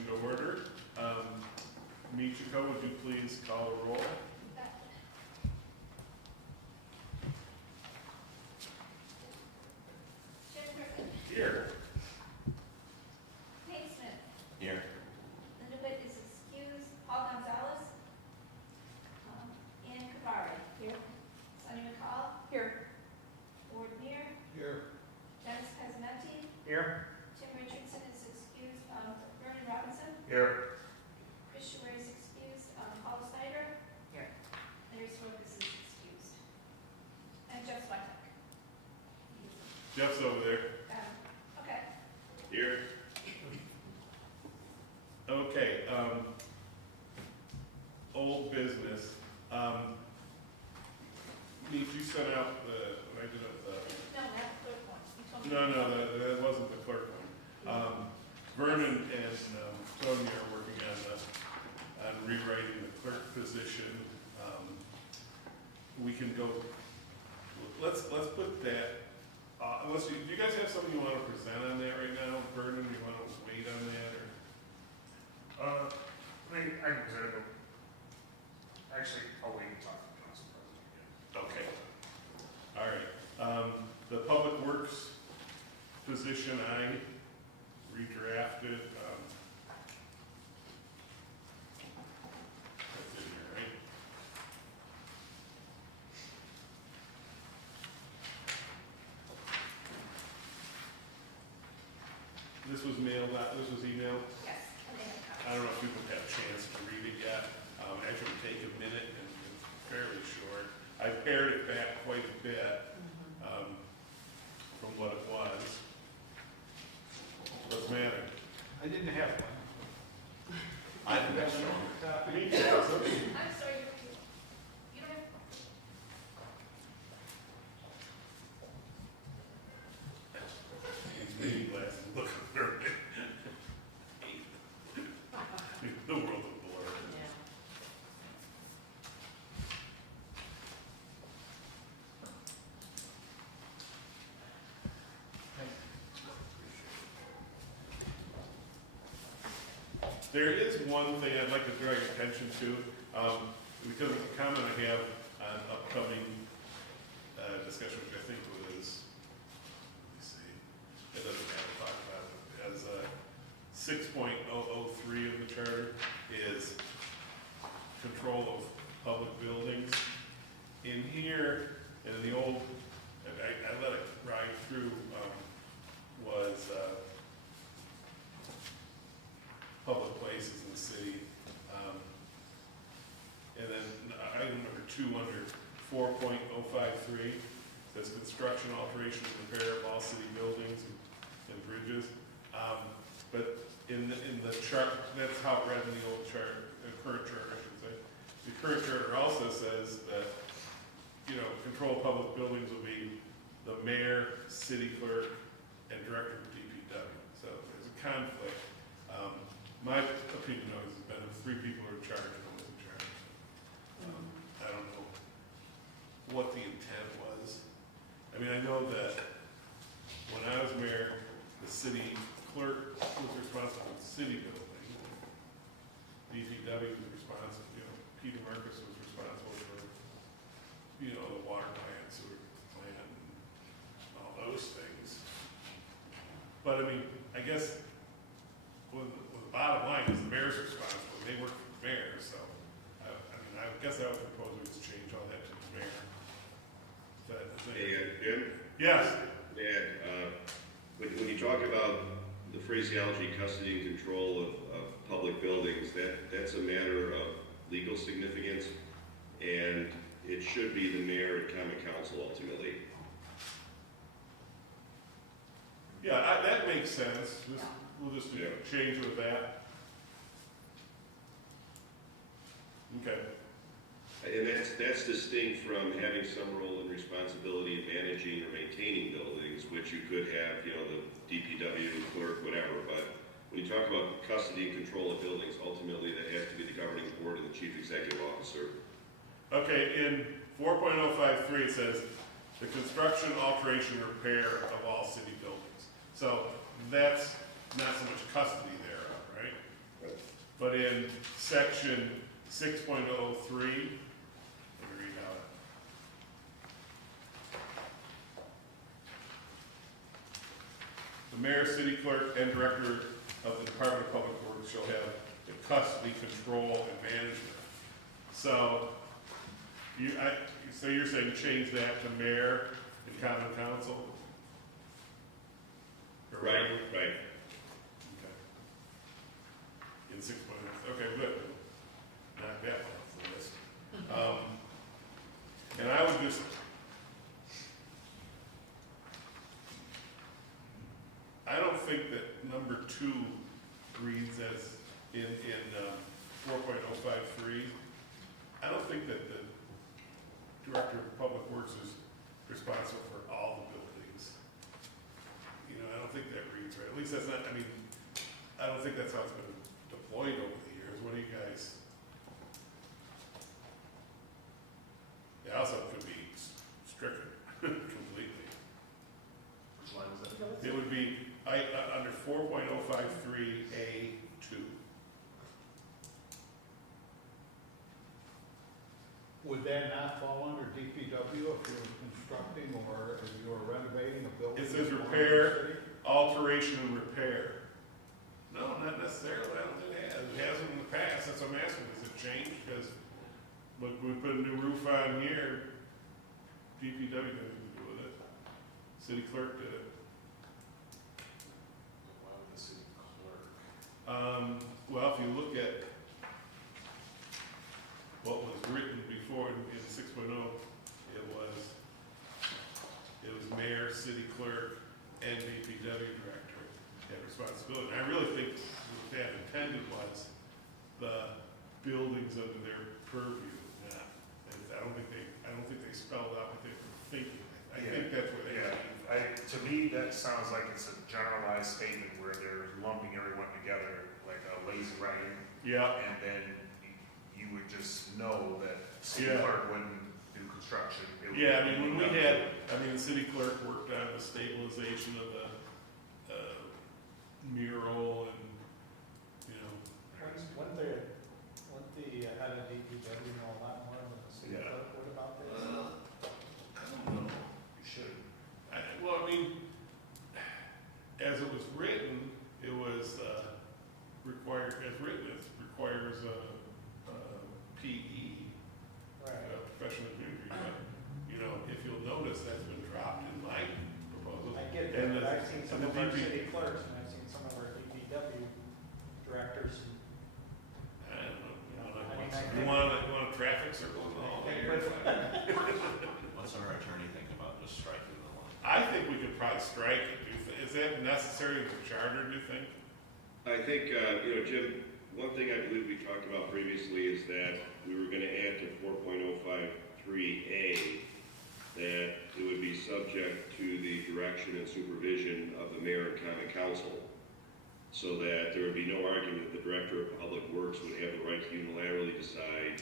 session to order. Michiko, would you please call a roll? Jim Griffin. Here. Nate Smith. Here. Linda Witt is excused. Paul Gonzalez. Ann Cavari. Here. Sonny McCall. Here. Ward Meir. Here. Dennis Pesamenti. Here. Tim Richardson is excused. Vernon Robinson. Here. Chris Schuer is excused. Paul Snyder. Here. Larry Swartz is excused. And Jeff Switek. Jeff's over there. Okay. Here. Okay, old business. Need you sent out the, when I did it, No, that's the third one. You told me. that wasn't the clerk one. Vernon and Tony are working on rewriting the clerk position. We can go, let's put that, unless do you guys have something you want to present on that right now? Vernon, you want to wait on that, or? I can present it. Actually, I'll wait and talk to the council president again. Okay. All right. The Public Works position, I redrafted. That's in here, right? This was mailed out, this was emailed. Yes. And they have I don't know if people have had a chance to read it yet. Actually, it'll take a minute and it's fairly short. I pared it back quite a bit from what it was. What's the matter? I didn't have one. I think that's Copy. Me too. I'm sorry, you don't have. These reading glasses look very. The world of blur. There is one thing I'd like to draw your attention to, because of the comment I have on upcoming discussion, which I think was, let me see, it doesn't have to talk about it, as 6.003 of the charter is control of public buildings. In here, and in the old, I let it ride through, was public places in the city. And then item number 2 under 4.053 says construction, alteration, and repair of all city buildings and bridges. But in the chart, that's how it read in the old chart, the current charter, I should say. The current charter also says that, control of public buildings will be the mayor, city clerk, and director of DPW. So there's a conflict. My opinion always has been if 3 people are in charge, no one's in charge. I don't know what the intent was. I mean, I know that when I was mayor, the city clerk was responsible for the city building. DPW was responsible, Peter Marcus was responsible for, the water plant, sewer plant, and all those things. But I mean, I guess the bottom line is the mayor's responsible. They work for the mayor, so I guess I would propose we just change all that to the mayor. Hey, Jim? Yes. Yeah, when you talk about the phraseology, custody and control of public buildings, that's a matter of legal significance, and it should be the mayor and common council ultimately. Yeah, that makes sense. We'll just Yeah. change with that. Okay. And that's distinct from having some role and responsibility in managing or maintaining buildings, which you could have, the DPW clerk, whatever. But when you talk about custody and control of buildings, ultimately that has to be the governing board and the chief executive officer. Okay, in 4.053 it says the construction, alteration, repair of all city buildings. So that's not so much custody thereof, right? in section 6.03, let me read how it. The mayor, city clerk, and director of the Department of Public Works shall have the custody, control, and management. So, so you're saying change that to mayor and common council? Or Right, whatever? right. Okay. In 6.0, okay, good. Knock that one off the list. And I would just, I don't think that number 2 reads as in 4.053. I don't think that the director of public works is responsible for all the buildings. You know, I don't think that reads right. At least that's not, I mean, I don't think that's how it's been deployed over the years. What do you guys? It also could be stricken completely. Which line is that? It would be under 4.053A2. Would that not fall under DPW if you were constructing or if you were renovating a building? It says in the repair. city? Alteration and repair. No, not necessarily. I don't think it has. It hasn't in the past. That's what I'm asking. Does it change? Because look, we put a new roof on here. DPW got nothing to do with it. City clerk did it. Why would the city clerk? Well, if you look at what was written before in 6.0, it was mayor, city clerk, and DPW director had responsibility. And I really think what they had intended was the buildings under their purview. Not, I don't think they spelled out what they were thinking. I think that's what they. Yeah, to me, that sounds like it's a generalized statement where they're lumping everyone together like a lazy writing. Yeah. And then you would just know that city Yeah. clerk wouldn't do construction. It would Yeah, I mean, when we be had, the city clerk worked on the stabilization of the mural and, you know. Wouldn't the head of DPW know a lot more than the city Yeah. clerk would about this? I don't know. You should. Well, I mean, as it was written, it was required, as written, it requires a PE, Right. professional degree. But, you know, if you'll notice, that's been dropped in my proposal. I get And that, but I've seen and some the of our DP city clerks, and I've seen some of our DPW directors. I don't know. I mean, I You think- want a traffic circle and all I think there? What's our attorney think about just striking the line? I think we could probably strike it. Is that necessary in the charter, do you think? I think, Jim, one thing I believe we talked about previously is that we were gonna add to 4.053A that it would be subject to the direction and supervision of the mayor and common council, so that there would be no argument that the director of public works would have the right to unilaterally decide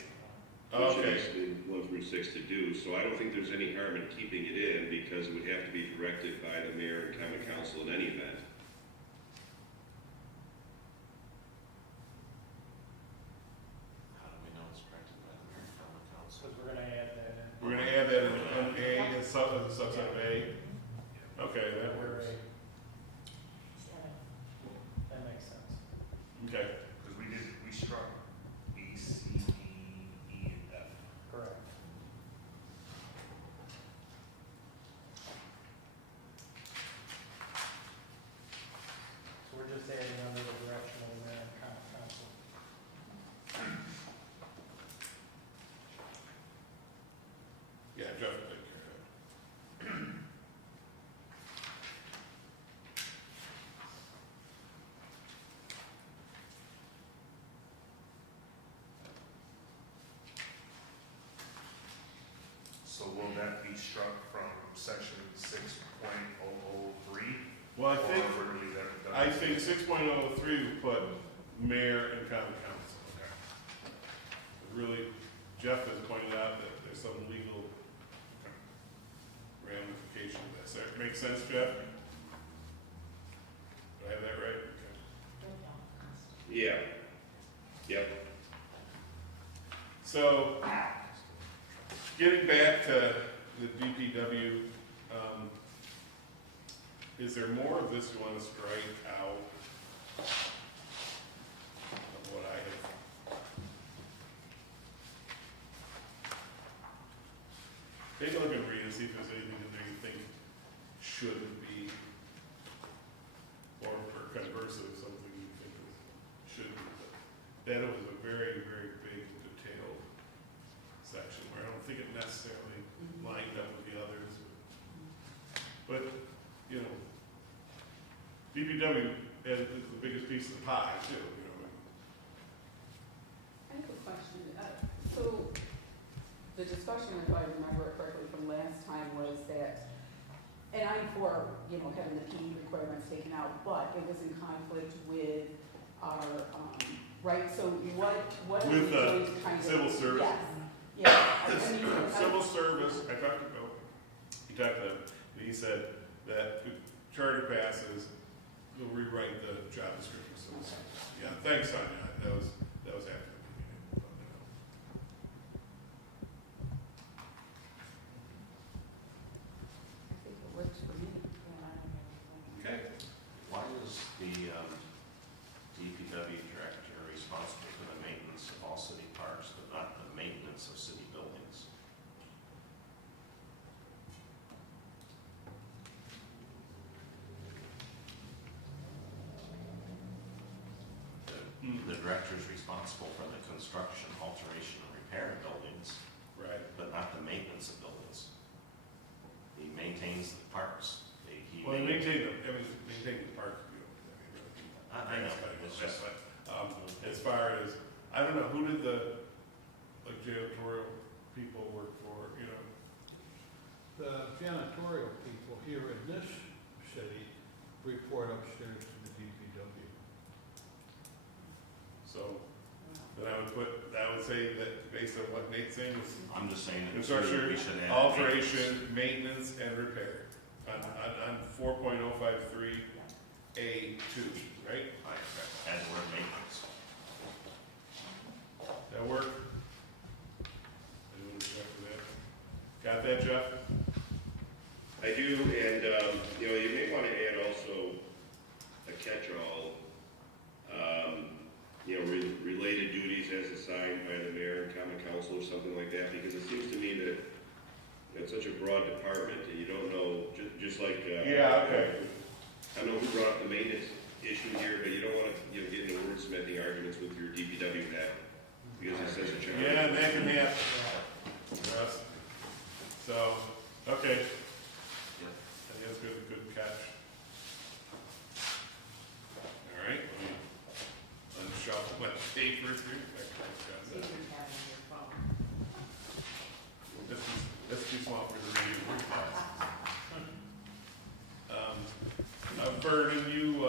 which of Okay. these 1 through 6 to do. So I don't think there's any harm in keeping it in, because it would have to be directed by the mayor and common council in any event. How do we know it's corrected by the mayor and common council? Because we're gonna add that in. We're gonna add that in A as a subset of A? Okay, that works. That makes sense. Okay. Because we struck B, C, D, E, and F. Correct. So we're just adding under the direction of the mayor and common council. Yeah, Jeff will take care of it. So will that be struck from section 6.003? Well, I think, Or we're gonna leave that redundant? I think 6.03 would put mayor and common council. Really, Jeff has pointed out that there's some legal ramification to this. That makes sense, Jeff? Do I have that right? Okay. Yeah. Yep. So, getting back to the DPW, is there more of this you want to strike out of what I have? Take a look and read and see if there's anything in there you think shouldn't be, or conversely, something you think should be. But that was a very, very big, detailed section where I don't think it necessarily lined up with the others. But, you know, DPW is the biggest piece of the pie too, you know. I have a question. So the discussion, if I remember it correctly from last time, was that, and I'm for, you know, having the PE requirements taken out, but it was in conflict with our, right, so what are we With, doing to kind of? civil service. Yes, yes. I mean, Civil service, I talked to Bill, he said that if charter passes, we'll rewrite the job description. So, yeah, thanks, Sonia, that was after the meeting. I think it works for me. Okay. Why is the DPW director responsible for the maintenance of all city parks, but not the maintenance of city buildings? The director is responsible for the construction, alteration, and repair of buildings, Right. but not the maintenance of buildings. He maintains the parks. Well, they maintain the park, you know. I know, it's just, But, as far as, I don't know, who did the, like, janitorial people work for, you know? The janitorial people here in this city report upstairs to the DPW. So, then I would say that based on what Nate's saying, was I'm just saying that construction, we should add. alteration, maintenance, and repair on 4.053 A2, right? Add the word maintenance. That work? Anyone check for that? Got that, Jeff? I do, and, you know, you may want to add also a catch-all, you know, related duties as assigned by the mayor and common council or something like that, because it seems to me that it's such a broad department, and you don't know, just like, Yeah, okay. I don't know who brought up the maintenance issue here, but you don't want to, you know, get into wordsmithing arguments with your DPW hat, because it says a charge. Yeah, that can happen. Russ. So, okay. I think that's good catch. All right, let me unshuffle my papers here. That's too small for the review. Vernon, you,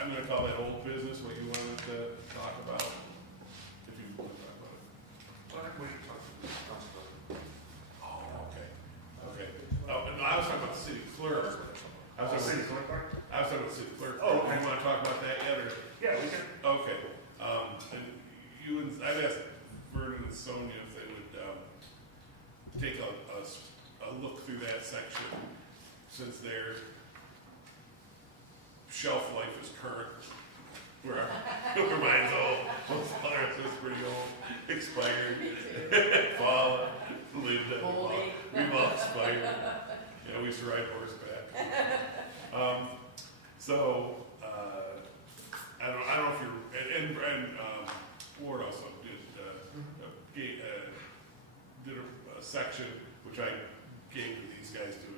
I'm gonna call that old business, what you wanted to talk about, if you want to talk about it. Oh, okay, okay. Oh, no, I was talking about the city clerk. I was talking about the city clerk. Oh, okay. You wanna talk about that yet, or? Yeah, we can. Okay, and you and, I've asked Vernon and Sonia if they would, take a look through that section, since their shelf life is current, where mine's old, most others is pretty old, expired, fall, lived at the fall, we've all expired. You know, we used to ride horseback. So, I don't know if you're, and Ward also did a section, which I gave to these guys to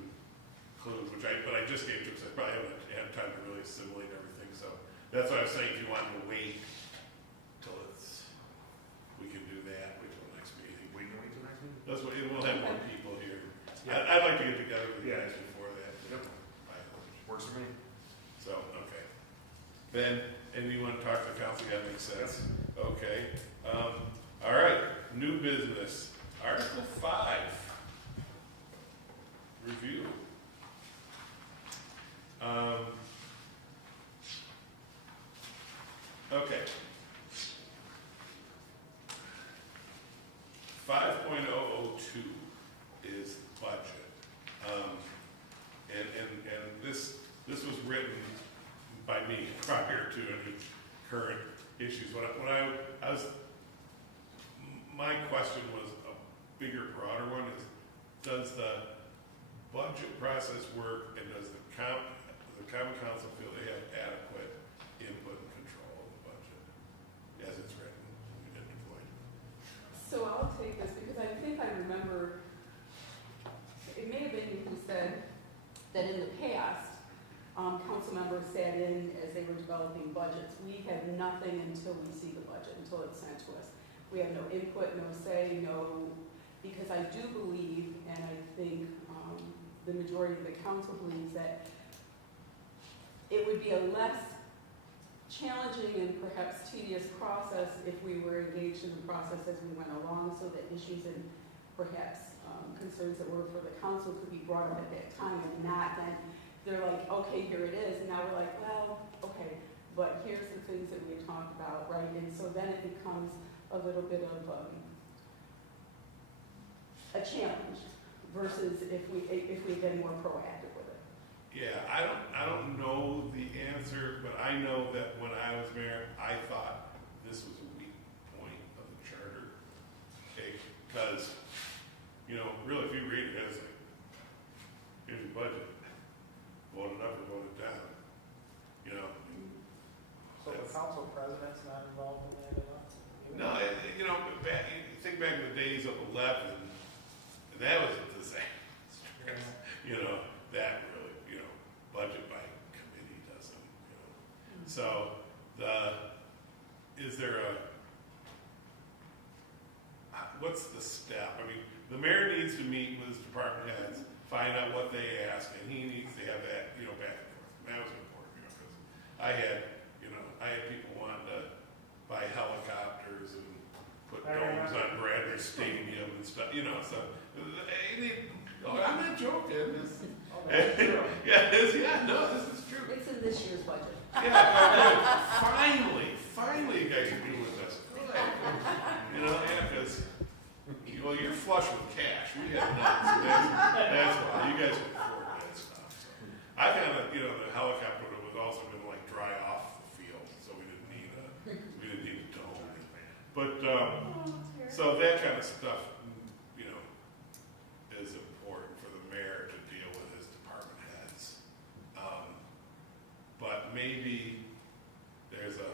include, but I just gave to them, because I probably haven't had time to really assimilate everything, so that's what I was saying, if you wanted to wait till we can do that, wait till the next meeting. We can wait till next meeting? That's what, we'll have more people here. Yeah. I'd like to get together with you Yeah. guys before that. Yep. Works for me. So, okay. Ben, and you want to talk to the council, that makes sense? Okay. All right, new business, Article 5. Review. Okay, prior to any current issues. When I was, my question was a bigger, broader one, is does the budget process work, and does the common council feel they have adequate input and control of the budget as it's written and deployed? So I'll take this because I think I remember, it may have been you who said that in the past, council members sat in as they were developing budgets. We have nothing until we see the budget, until it's sent to us. We have no input, no say, because I do believe, and I think the majority of the council believes that it would be a less challenging and perhaps tedious process if we were engaged in the process as we went along, so that issues and perhaps concerns that were for the council could be brought up at that time, and not then they're like, okay, here it is, and now we're like, well, okay, but here's the things that we had talked about, right? And so then it becomes a little bit of a challenge versus if we've been more proactive with it. Yeah, I don't know the answer, but I know that when I was mayor, I thought this was a weak point of the charter. Okay, because, really, if you read it, it's like, here's your budget, vote it up or vote it down. So the council president's not involved in that at all? No, you think back in the days of 11, and that was a disaster. That really, budget by committee doesn't, So is there what's the step? I mean, the mayor needs to meet with his department heads, find out what they ask, and he needs to have that, back and forth. And that was important, because I had people wanting to buy helicopters and put domes on Bradley Stadium and stuff, so I'm not joking. That's true. This is true. It's in this year's budget. Yeah, finally you guys are doing this. Because, you're flush with cash. We have none, so that's why. You guys can afford that stuff. So. I kind of, the helicopter would have also been like dry off the field, so we didn't need a dome. But, so that kind of stuff, is important for the mayor to deal with his department heads. But maybe there's a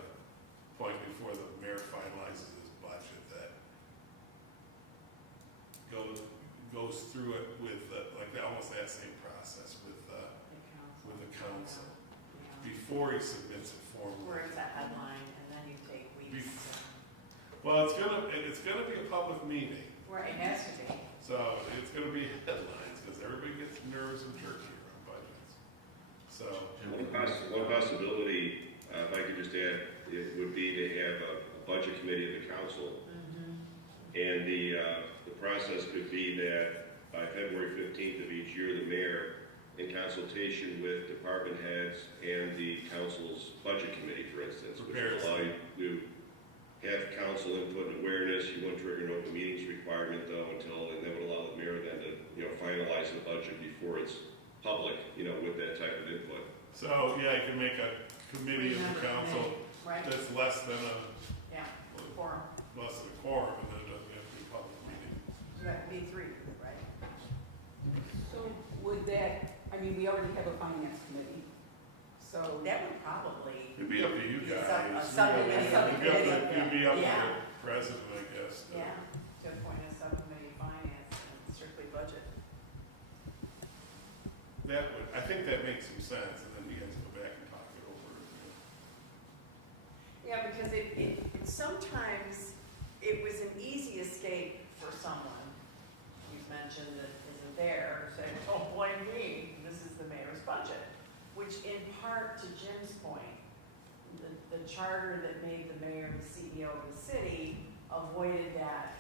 point before the mayor finalizes his budget that goes through it with almost that same process with the council before he submits it formally. Where it's a headline, and then you take weeks. Well, it's gonna be a public meeting, Right, it has to be. so it's gonna be headlines because everybody gets nervous and jerky around budgets. So One possibility, if I could just add, it would be to have a budget committee of the council. And the process could be that by February 15th of each year, the mayor, in consultation with department heads and the council's budget committee, for instance, which would allow you to have council input and awareness. You wouldn't trigger an open meetings requirement, though, and that would allow the mayor then to, finalize the budget before it's public, with that type of input. So, you can make a committee of the council Right, that's less than a forum. less than a quorum, and then it doesn't have to be a public meeting. That would be 3, right? So would that, we already have a finance committee, so. That would probably, It'd be up to you Be guys. a subcommittee. It'd be up to Yeah. the president, I guess. to- to appoint a subcommittee of finance and strictly budget. I think that makes some sense, and then you guys go back and talk it over. Yeah, because it sometimes it was an easy escape for someone, you've mentioned that isn't there, say, don't blame me, this is the mayor's budget. Which in part, to Jim's point, the charter that made the mayor the CEO of the city avoided that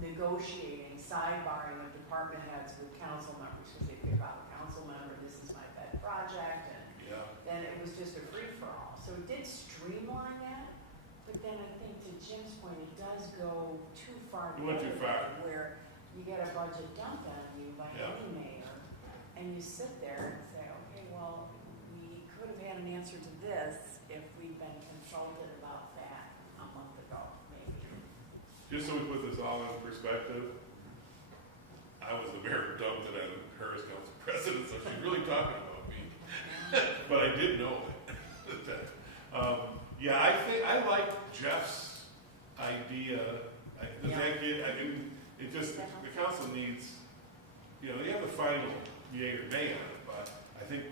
negotiating, sidebarring of department heads with council members, because they pick out a council member, this is my pet project, and then it was just a free-for-all. So it did streamline that, but then I think to Jim's point, it does go too far. It went too far. Where you get a budget dumped on you by any mayor, and you sit there and say, okay, well, we could have had an answer to this if just so we put this all in perspective, I was the mayor of Dumpton and her as council president, so she's really talking about me. But I did know it. Yeah, I think, I like Jeff's idea. It just, the council needs, you have the final yay or nay on it, but I think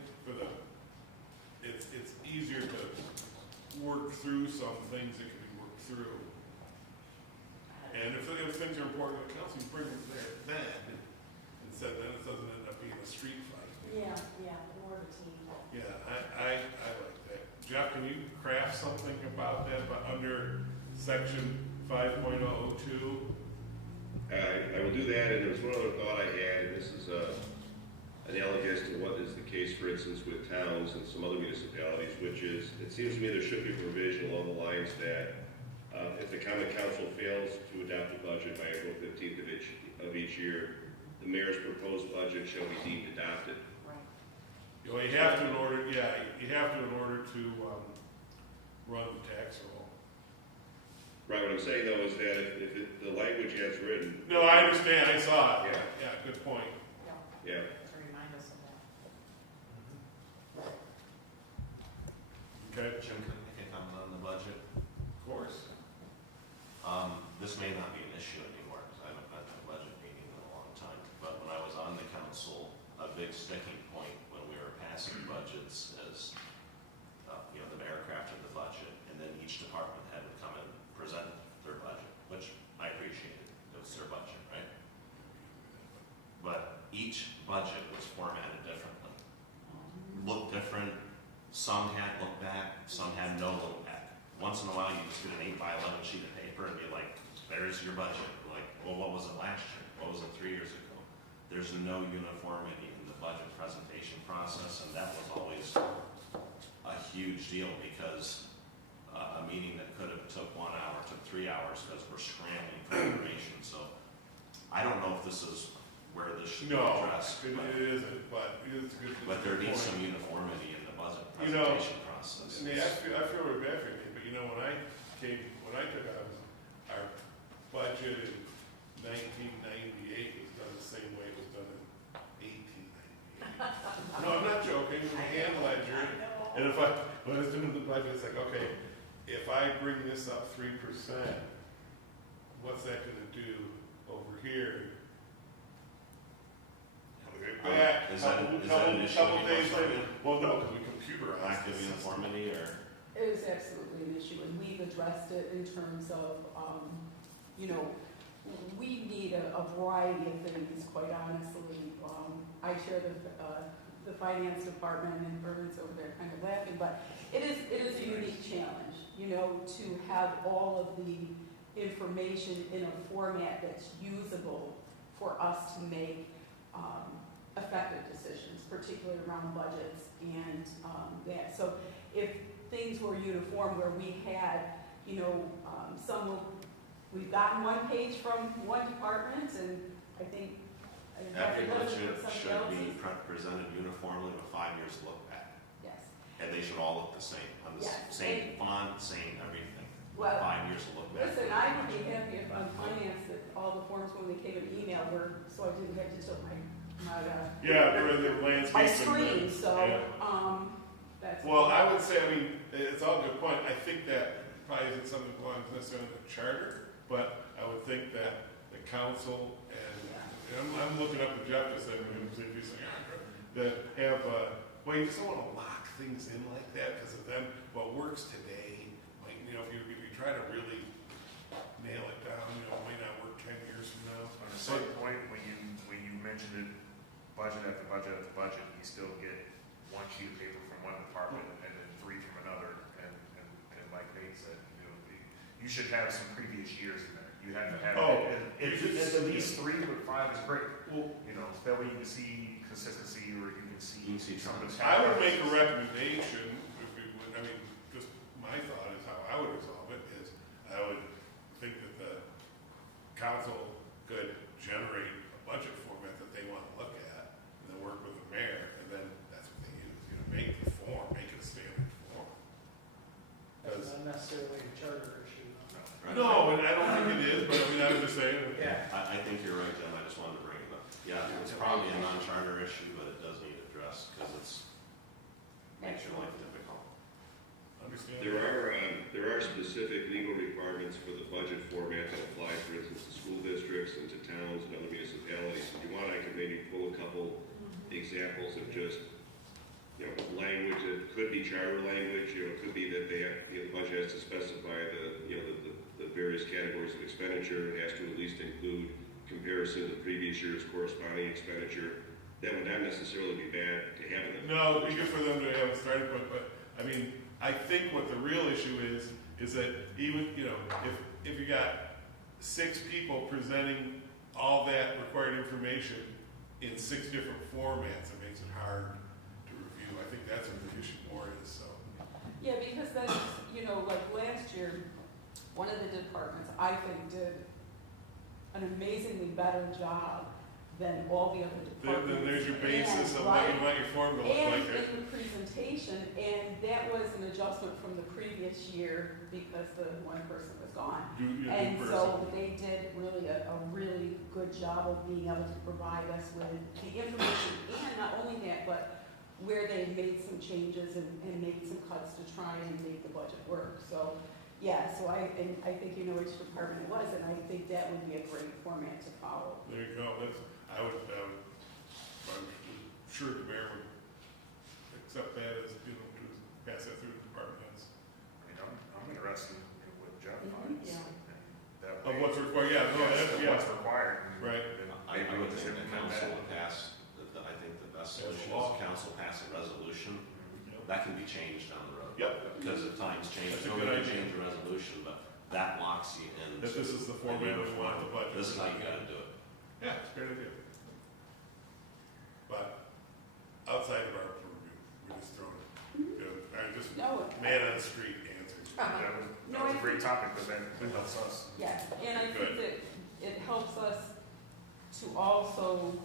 it's easier to work through some things that can be worked through. And if things are important to the council, you bring them there then, instead then it doesn't end up being a street fight. Yeah, more of a team. Yeah, I like that. Jeff, can you craft something about that, but under section 5.002? I will do that, and there was one other thought I had, and this is analogous to what is the case, for instance, with towns and some other municipalities, which is, it seems to me there should be a provision along the lines that if the common council fails to adopt a budget by April 15th of each year, the mayor's proposed budget shall be deemed adopted. Right. You have to in order, to run the tax roll. Right, what I'm saying though is that if the language as written. No, I understand, I saw it. Yeah. Yeah, good point. Yeah. To remind us of that. Okay, Jim, can I comment on the budget? of course. This may not be an issue anymore, because I haven't been to a budget meeting in a long time, but when I was on the council, a big sticking point when we were passing budgets is, the mayor crafted the budget, and then each department had to come and present their budget, which I appreciated, it was their budget, right? But each budget was formatted differently, looked different, some had look back, some had no look back. Once in a while, you just get an 8x11 sheet of paper and be like, there's your budget. Like, well, what was it last year? What was it 3 years ago? There's no uniformity in the budget presentation process, and that was always a huge deal because a meeting that could have took 1 hour took 3 hours because we're scrambling for information. So I don't know if this is where this should be addressed. It isn't, but it's good. But there needs some uniformity in the budget You know, presentation process. I mean, I feel really bad for you, but when I took out our budget in 1998 was done the same way it was done in 1898. No, I'm not joking. We hand ledger, and when I was doing the budget, it's like, okay, if I bring this up 3%, what's that going to do over here? Back, Is that an issue couple anymore, days Sonia? later. Well, no, because we computerized Lack of this. uniformity, or? It is absolutely an issue, and we've addressed it in terms of, we need a variety of things, quite honestly. I chair the finance department, and Vernon's over there kind of laughing, but it is a unique challenge, to have all of the information in a format that's usable for us to make effective decisions, particularly around budgets and that. So if things were uniform where we had, we've gotten one page from one department, and I think Every dozen budget from should somebody be else's. presented uniformly with 5 years look back. Yes. And they should all look the same, on the Yes. same font, same everything. Well, 5 years look back. Listen, I would be happy if on finance that all the forms when they came in email were, so I didn't have to tilt my Yeah, there was the landscape. my and screen, the- so, yeah. that's. Well, I would say, it's all a good point. I think that probably isn't something that belongs necessarily in the charter, but I would think that the council and I'm looking up at Jeff just saying, that have, you just don't want to lock things in like that, because then what works today, if you try to really nail it down, might not work 10 years from now. On the same point, when you mentioned it, budget after budget after budget, you still get one sheet of paper from one department and then 3 from another, and like Nate said, you should have some previous years in there. You have to have, it's at least 3, but 5 is great. Well, That way you can see consistency, or you can see some of the. I would make a recommendation, if we would, just my thought is how I would resolve it, is I would think that the council could generate a budget format that they want to look at, and then work with the mayor, and then that's what they use, make the form, make it a standard form. That's not necessarily a charter issue. Right. No, and I don't think it is, but I mean, I was just saying. Yeah. I think you're right, Jim, I just wanted to bring it up. Yeah, it's probably a non-charter issue, but it does need addressed, because makes your life difficult. Understand. There are specific legal requirements for the budget format that apply, for instance, to school districts and to towns and other municipalities. If you want, I could maybe pull a couple examples of just, language that could be charter language, it could be that they have, the budget has to specify the various categories of expenditure. It has to at least include comparison to the previous year's corresponding expenditure. That would not necessarily be bad to have in the. No, it'd be good for them to have a starting point, but, I mean, I think what the real issue is that even, if you got 6 people presenting all that required information in 6 different formats, it makes it hard to review. I think that's what the issue more is, so. Yeah, because then, like last year, one of the departments, I think, did an amazingly better job than all the other departments. Then there's your basis And, of what you right, want your form to look and like. in the presentation, and that was an adjustment from the previous year because the one person was gone. And so they did really a really good job of being able to provide us with the information, and not only that, but where they made some changes and made some cuts to try and make the budget work. So, yeah, so I think you know which department it was, and I think that would be a great format to follow. There you go. I'm sure the mayor would accept that as, to pass that through the department heads. I mean, I'm interested in what Jeff Mhm, finds. yeah. And that Of way- what's required, yeah, no, Yes, that's, of yeah. what's required. and- Right. and I maybe would we'll just think the implement council that. would pass, I think the best As solution is law. the council pass a resolution. That can be changed down the road. Yep. Because if times change, That's a nobody good can idea. change a resolution, but that locks you in. That this is the format we want the budget. This is how you gotta do it. Yeah, it's a great idea. But outside of our purview, we're just throwing, I just, No, man on the street answers. That was, No, that was I a great think- topic, because that helps us. yes, and I Good. think that it helps us to also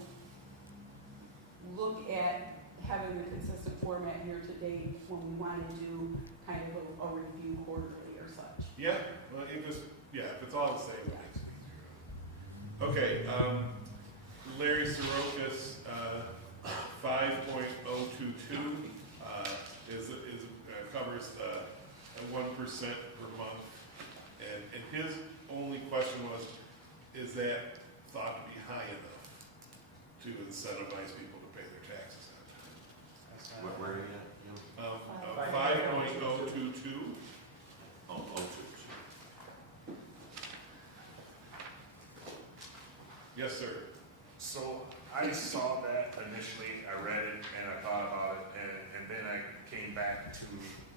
look at having a consistent format here today when we want to do kind of a review quarterly or such. Yeah, well, it just, if it's all the same, it makes it easier. Okay, Larry Sorokas, 5.022, covers 1% per month. And his only question was, is that thought to be high enough to incentivize people to pay their taxes That's not- Where are you at? on time? 5.022. Oh, two. Yes, sir. So I saw that initially, I read it, and I thought about it, and then I came back to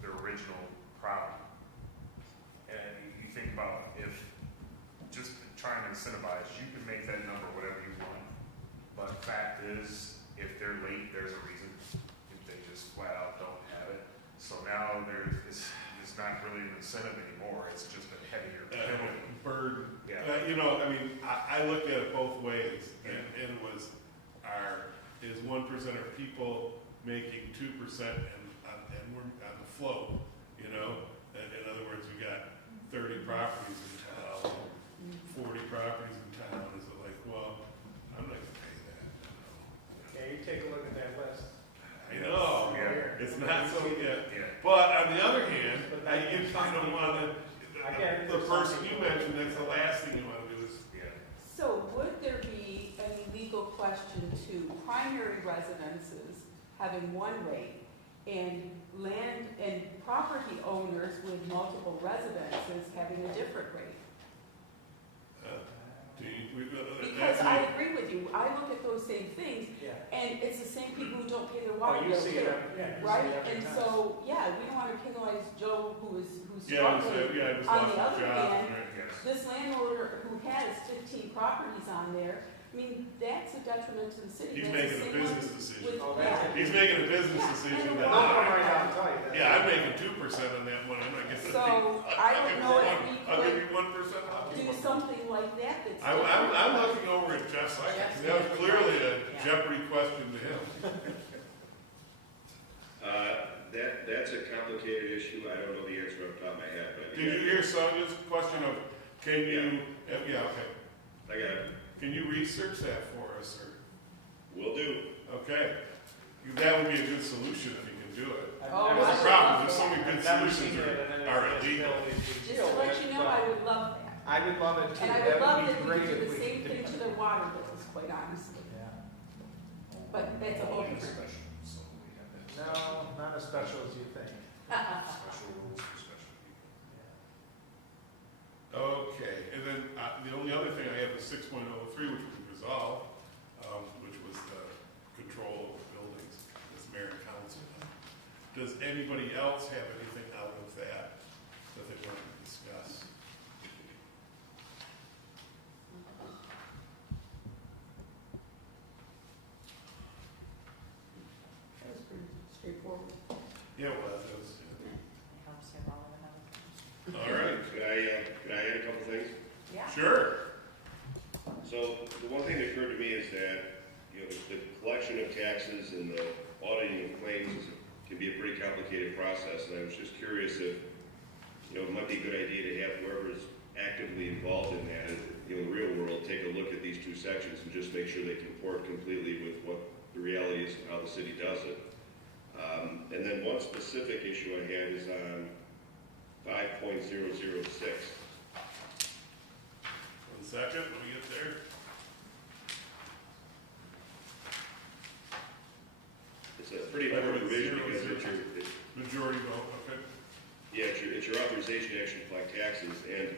the original problem. And you think about if, just trying to incentivize, you can make that number whatever you want. But fact is, if they're late, there's a reason. If they just flat out don't have it. So now it's not really an incentive anymore, it's just a heavier penalty. Burden. Yeah. I looked at it both ways, and it was is 1% of people making 2% and we're on the float, In other words, we got 30 properties in town, 40 properties in town, is it like, well, I'm not gonna pay that, Yeah, you take a look at that list. I know, Yeah. it's not so, Yeah. but on the other hand, you kind of wanna, I get it. the person you mentioned, that's the last thing you wanna do is, Yeah. So would there be any legal question to primary residences having one rate and land and property owners with multiple residences having a different rate? Because I agree with you, I look at those same things, Yeah. and it's the same people who don't pay their Oh, water you bill see it, too. yeah, you see Right, it every and time. so, we don't wanna penalize Joe who's yeah, struggling. I just On lost the a other job, hand, right? Yes. This landowner who has 15 properties on there, that's a detriment to the city. He's That's making the a same business one decision. with- Oh, that's yeah. it. He's making a business Yeah, decision and that, I'll come right out and tell you that. yeah, I'm making 2% on that one, I'm not getting. So, I don't know if we I'll give could you 1%. I'll give you do 1%. something like that that's. I'm looking over at Jeff's, Jeff's that was clearly a yeah. Jeopardy question to him. That's a complicated issue. I don't know the answer off the top of my head, but Did you hear Sonia's question of, can you, yeah, okay. I got it. Can you research that for us, or, Will do. okay? That would be a good solution if you can do it. Oh, That's I the would problem, love there's so many good I've never solutions seen it, and then are it's illegal. really a big Just deal, to let you know, but I would love that. I would love it too. And I That would love be that we great do if the we same could thing do to that. their water bills, quite honestly. Yeah. But that's a whole Only different. special, so we have that. No, not as special as you think. Special rules for special people. Okay, and then the only other thing I have is 6.03, which we resolved, which was the control of the buildings, as mayor and council. Does anybody else have anything out of that they want to discuss? That was pretty straightforward. Yeah, well, that was, Helps you all in the house. All right, could I add a couple things? Yeah. sure. So the one thing that occurred to me is that, you know, the collection of taxes and the auditing of claims can be a pretty complicated process, and I was just curious if, you know, it might be a good idea to have whoever's actively involved in that, you know, in the real world, take a look at these two sections and just make sure they comport completely with what the reality is of how the city does it. And then one specific issue I had is on 5.006. One second, let me get there. It's a pretty important revision because it's Majority vote, okay. yeah, it's your authorization to actually collect taxes, and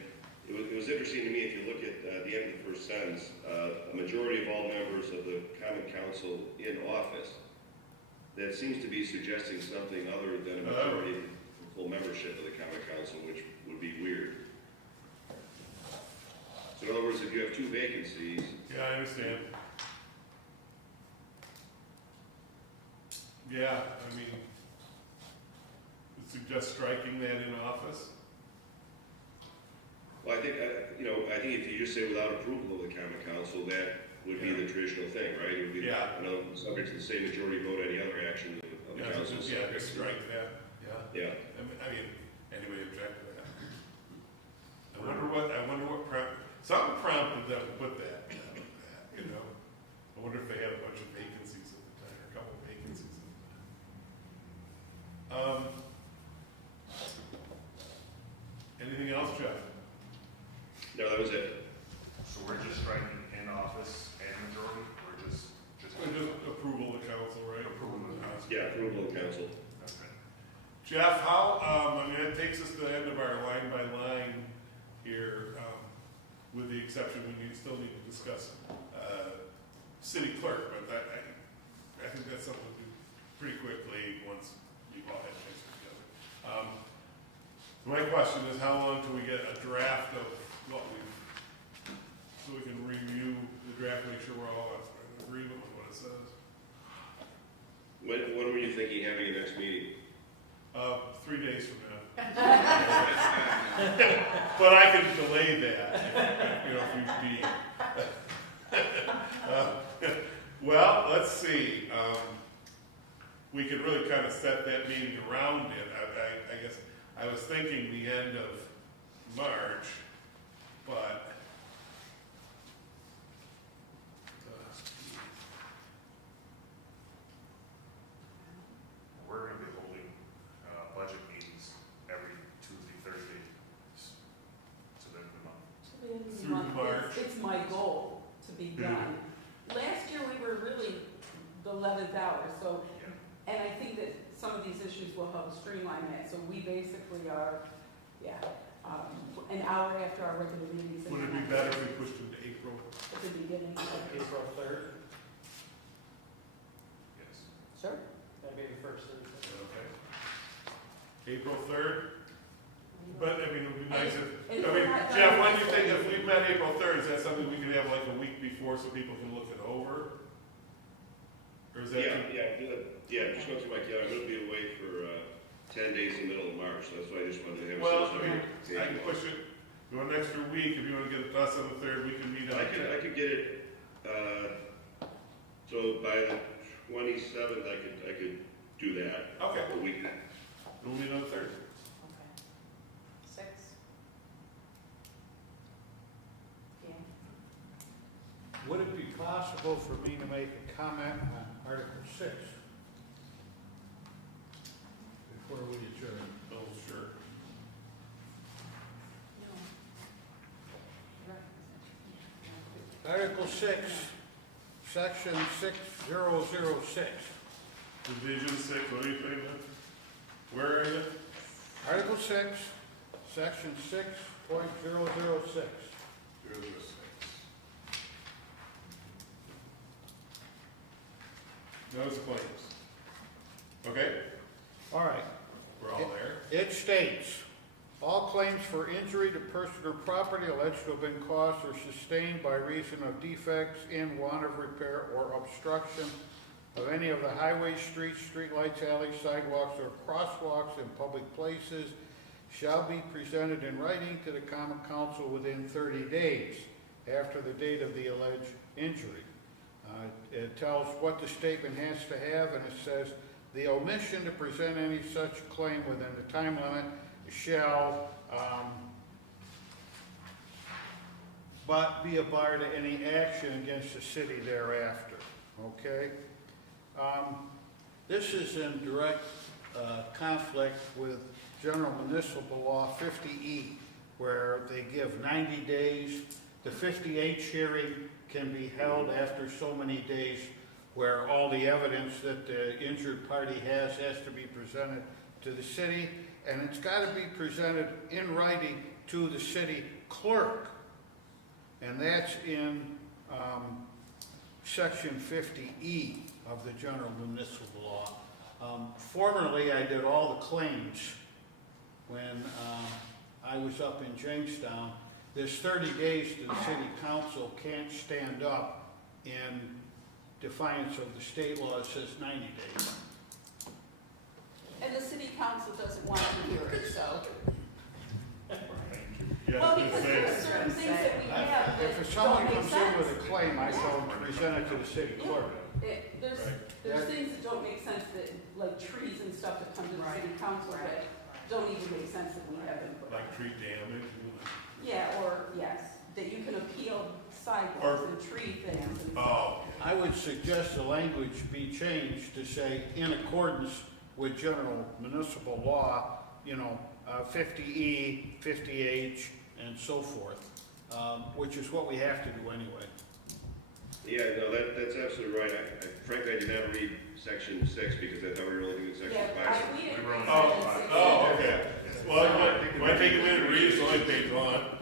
it was interesting to me, if you look at the end of the first sentence, a majority of all members of the common council in office, that seems to be suggesting something other than a majority of full membership of the common council, which would be weird. So in other words, if you have two vacancies, Yeah, I understand. Yeah, I mean, would suggest striking that in office. well, I think, I think if you just say without approval of the common council, that would be the traditional thing, right? It would be, Yeah. subject to the same majority vote any other action of the Yeah, council. just, yeah, just strike that, yeah. Yeah. I mean, anybody object to that? I wonder what something prompted them to put that, you know? I wonder if they had a bunch of vacancies at the time, or a couple of vacancies at the time. Anything else, Jeff? No, that was it. So we're just striking in office and majority, or just Or just approval of the council, right? Approval of the council. Yeah, approval of council. Okay. Jeff, how, I mean, that takes us to the end of our line by line here, with the exception we still need to discuss, city clerk, but I think that's something to do pretty quickly once we've all had a chance to together. My question is, how long till we get a draft of what so we can review the draft, make sure we're all in agreement with what it says? When were you thinking having your next meeting? 3 days from now. But I can delay that, you know, if need be. Well, let's see. We could really kind of set that meeting around it. I guess I was thinking the end of March, but We're gonna be holding, budget meetings every Tuesday, Thursday, to the end of the month. To the end of the Through month, March. it's my goal to be Yeah. done. Last year, we were really the 11th hour, so, Yeah. and I think that some of these issues will help streamline that, so we basically are, an hour after our regular meetings. and would it then be better if we pushed it to April? At the beginning. April 3rd, Yes. Sure. that'd be the first Thursday. Okay. April 3rd? But, I mean, it would be nice if, And I we're mean, not Jeff, done when do you with think, this. if we met April 3rd, is that something we can have like a week before so people can look it over? Or is that? Yeah, just going through my calendar, I'm gonna be away for 10 days in the middle of March, so that's why I just wanted to have. Well, some I mean, sort of- I can push it, go an extra week, if you wanna get it to us on the 3rd, we can meet on I the could 10th. get it, so by the 27th, I could do that, Okay, a week. we'll meet on the 3rd. Okay. 6? possible for me to make a comment on Article 6 before we adjourn? Oh, sure. Article 6, Section 6006. Division 6, what do you think? Where are you? Article 6, Section 6.006. Notice of claims. Okay, All right. we're all there. It states, all claims for injury to person or property alleged to have been caused or sustained by reason of defects in, want of repair, or obstruction of any of the highways, streets, streetlights, alleys, sidewalks, or crosswalks in public places shall be presented in writing to the common council within 30 days after the date of the alleged injury. It tells what the statement has to have, and it says, the omission to present any such claim within the time limit shall, but be a bar to any action against the city thereafter, okay? This is in direct conflict with General Municipal Law 50E, where they give 90 days. The 50H hearing can be held after so many days, where all the evidence that the injured party has to be presented to the city, and it's got to be presented in writing to the city clerk. And that's in Section 50E of the General Municipal Law. Formerly, I did all the claims when I was up in Jamestown. There's 30 days that the city council can't stand up in defiance of the state law. It says 90 days. And the city council doesn't want to hear it, so. Yeah, Well, I was because gonna there are say, certain things that we have that If someone don't make comes in sense. with a claim, I tell them to present it to the city clerk. There's Right. things that don't make sense that, like trees and stuff that come to the city council that don't even make sense that we have input. like tree damage. Yeah, or, yes, that you can appeal sidewalks Or- and tree things and. Oh, I would suggest the language be changed to say, in accordance with general municipal law, 50E, 50H, and so forth, which is what we have to do anyway. Yeah, no, that's absolutely right. Frankly, I did not read section 6 because I thought we were only doing section Yeah, 5. we didn't. We were on- oh, okay. Well, you might take a minute to read it, so I page on.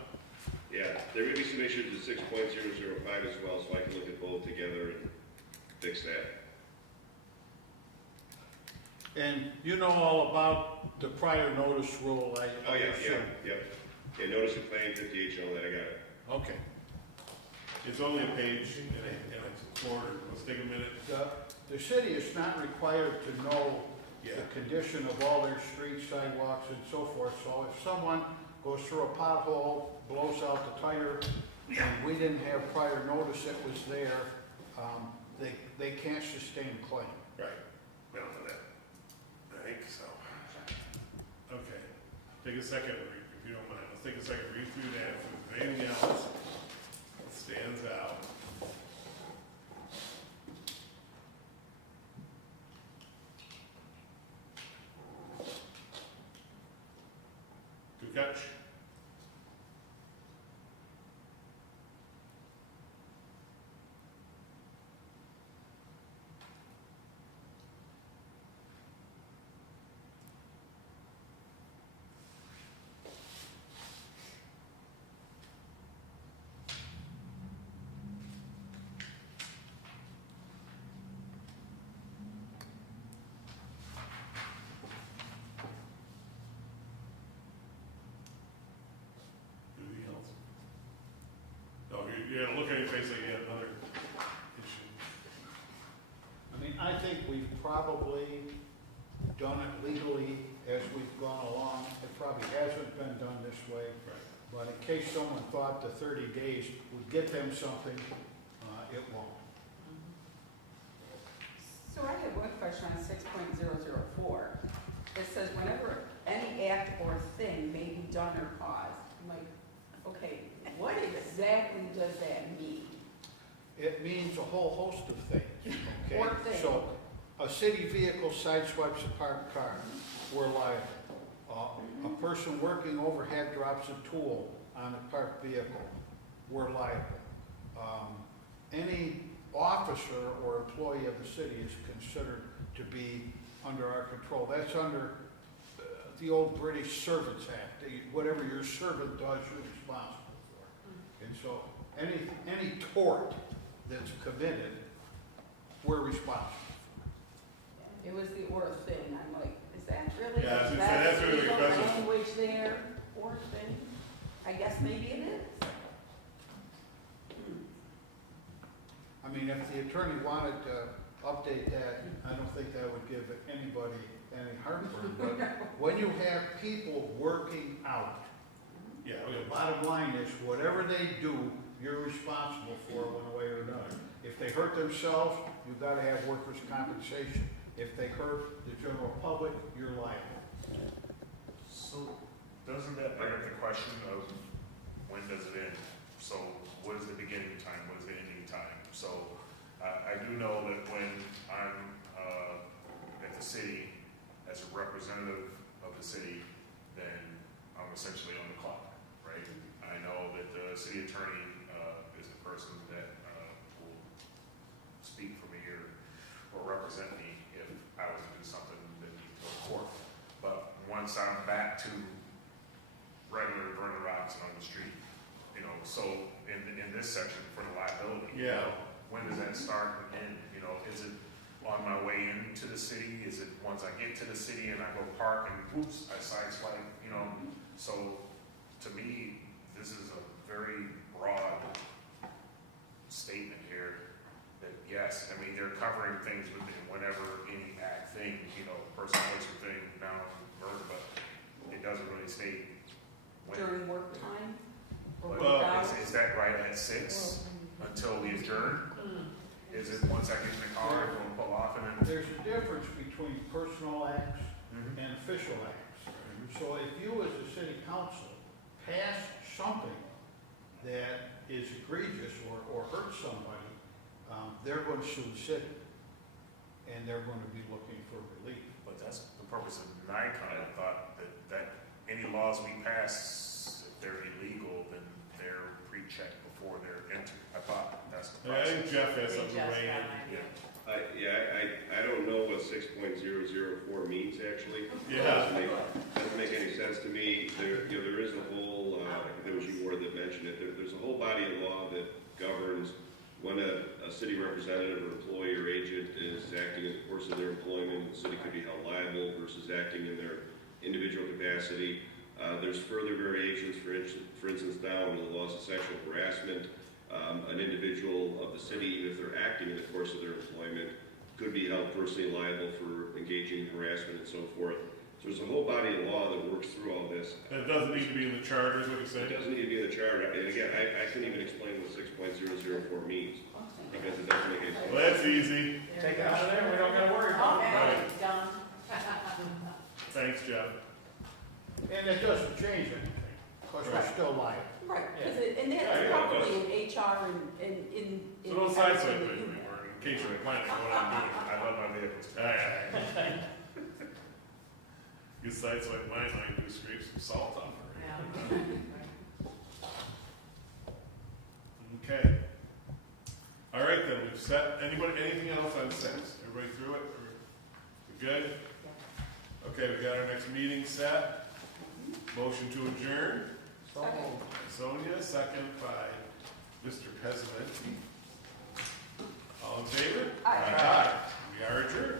Yeah, there may be some issues with 6.005 as well, so I can look at both together and fix that. And you know all about the prior notice rule, I Oh, yeah, assume. yeah. Notice of claim, 50H and all that, I got it. Okay. It's only a page and it's a quarter. Let's take a minute. The city is not required to know Yeah. the condition of all their streets, sidewalks, and so forth. So if someone goes through a pothole, blows out the tire, and we didn't have prior notice it was there, they can't sustain a claim. Right. We don't know that. I think so. Okay. Take a second, if you don't mind. Let's take a second, read through that. If there's anything else that stands out. Good catch. Anything else? No, you're gonna look at your face like you had another issue. I mean, I think we've probably done it legally as we've gone along. It probably hasn't been done this way, Right. but in case someone thought the 30 days would get them something, it won't. So I have one question on 6.004. It says whenever any act or thing may be done or caused. I'm like, okay, what exactly does that mean? It means a whole host of things, okay? Or things. So, a city vehicle sideswipes a parked car, we're liable. A person working overhead drops a tool on a parked vehicle, we're liable. Any officer or employee of the city is considered to be under our control. That's under the old British Servants Act. Whatever your servant does, you're responsible for. And so, any tort that's committed, we're responsible. It was the or thing, I'm like, is that really? Yeah, I was is gonna say, that that's really the legal question. language there, or thing? I guess maybe it is. I mean, if the attorney wanted to update that, I don't think that would give anybody any heartburn. But when you have people working out, Yeah, the bottom line is, whatever they do, you're responsible for one way or another. If they hurt themselves, you've got to have workers' compensation. If they hurt the general public, you're liable. So, doesn't that bring up the question of when does it end? So, what is the beginning time, what is the ending time? So, I do know that when I'm, at the city, as a representative of the city, then I'm essentially on the clock, right? I know that the city attorney, is the person that, will speak for me or represent me if I was to do something that needs to go to court. But once I'm back to regular burning rocks on the street, you know, so in this section for the liability, you Yeah. know, when does that start and end? You know, is it on my way into the city? Is it once I get to the city and I go park and whoops, I sideswipe, you know? So to me, this is a very broad statement here that yes, I mean, they're covering things within whenever any act thing, you know, person, place, or thing, now murder, but it doesn't really state when. During work time? Or Well, work hours? Is that right at 6 until we adjourn? Is it once I get in the car, I'm gonna pull off and then? There's a difference between personal acts and official acts. So if you as a city council pass something that is egregious or hurts somebody, they're going to sue the city. And they're going to be looking for relief. But that's the purpose of NICON. I thought that any laws we pass, if they're illegal, then they're pre-checked before they're entered. I thought that's the I think process. Jeff has We something just to weigh got in. an idea. I don't know what 6.004 means actually. Yeah. Doesn't make any sense to me. There is a whole, I think there was you more that mentioned it, there's a whole body of law that governs when a city representative or employee or agent is acting in the course of their employment, the city could be held liable versus acting in their individual capacity. There's further variations, for instance, down in the laws of sexual harassment. An individual of the city, even if they're acting in the course of their employment, could be held personally liable for engaging in harassment and so forth. So there's a whole body of law that works through all this. And it doesn't need to be in the charter, is what you're It saying? doesn't need to be in the charter. And again, I couldn't even explain what 6.004 means because it doesn't make any sense. Well, that's easy. Take it out of there, we don't gotta worry about it. Okay, done. Thanks, Jeff. And it doesn't change anything, because we're still liable. Right, because and Yeah, that's yeah, probably in HR and in. So don't sideswipe it anymore, in case you're planning on what I'm doing. I love my vehicles. Alright. You sideswipe mine, I can do scrape some salt off it. Yeah. Okay. All right, then, we've set, anything else on 6? Everybody through it? We good? Okay, we got our next meeting set. Motion to adjourn. So moved. Sonia, second by Mr. Pezzamenti. All in favor? Aye. Aye. We are adjourned.